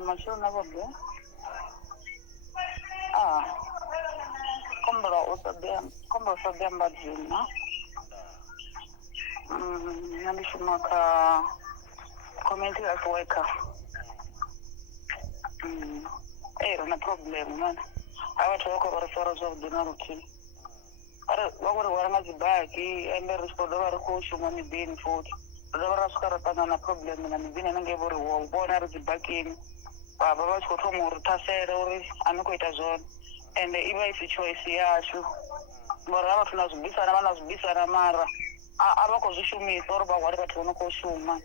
mashona bobe. Ah, kombra usabia mbajina. Nalishuma ka community health worker. Na problem man. Awatu wako referrals of dinarity. Ara wako waranga zibaki ende respondo wari kushuma ni bin food. Dawara skara tana na problem na mibini nange bori wo bona zibaki. Baba bashikotwa mu rutasere uri anokuita zone. And iba isi choice yashu. Mara abatuna zubisana mara. Abakozishumisa uri bagwari batona koshuma.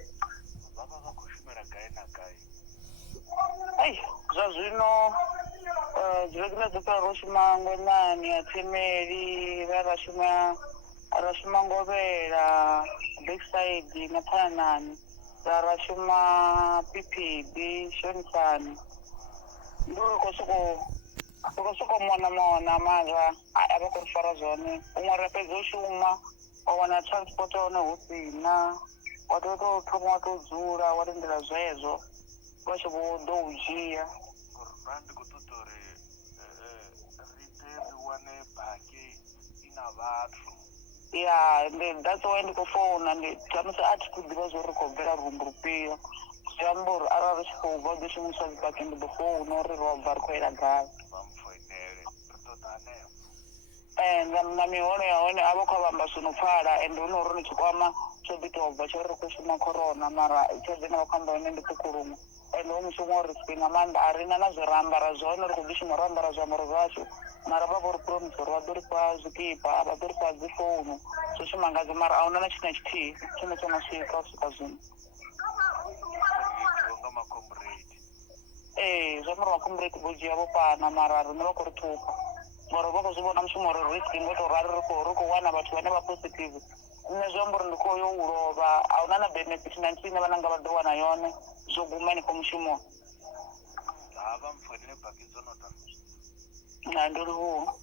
Baba bakushumira kai na kai. Zvazvino zvirikuda dzoka roshuma ngwenani atemeri rashuma ngovera backside napanani rashuma PPB shonisani ndurikosoko mona maga abakurifara zvone umwe rapedza ushuma wawana transport one husina watototoma watodzura warindira zvezvo vachikudoujia Randi kutotore retail wane bhake ina vathu. Yeah, that's why ndikufona nditamusa ati kudziva zvorikobvera rumbu rupiyo zvambori arari chikubva ndishimuswa zvibhake ndibufona uriva bva rikoira gava Vamfoinere ritotaneyo. Namihoro yaone avo kwavamba zvinopfara ende unoruni chikwama chobitobva choriri kushuma corona mara chadzina vakwamba vanende kukurumwa ende womushumo risipinga manda arina nazviramba razvaone uri kudishima ramba razvamoro zvacho mara vavo uri promisori vadori pazvikipa vadori padzifonu zvochimangadza mara auna nachina chitii chino chamasvika kusvika zvino Onga makomrade. zvamuri makomrade boji yavo pana mara rinova kurituka mara vakuzvivona mushumo ririski ngotorari rikuwana vatu vane vapositive nezvamburi ndikoyo urova hauna na benefit 19 vananga vadowana yone zvoguma nikomushumo Hava mfoinere bhake zonota. Ndiriwo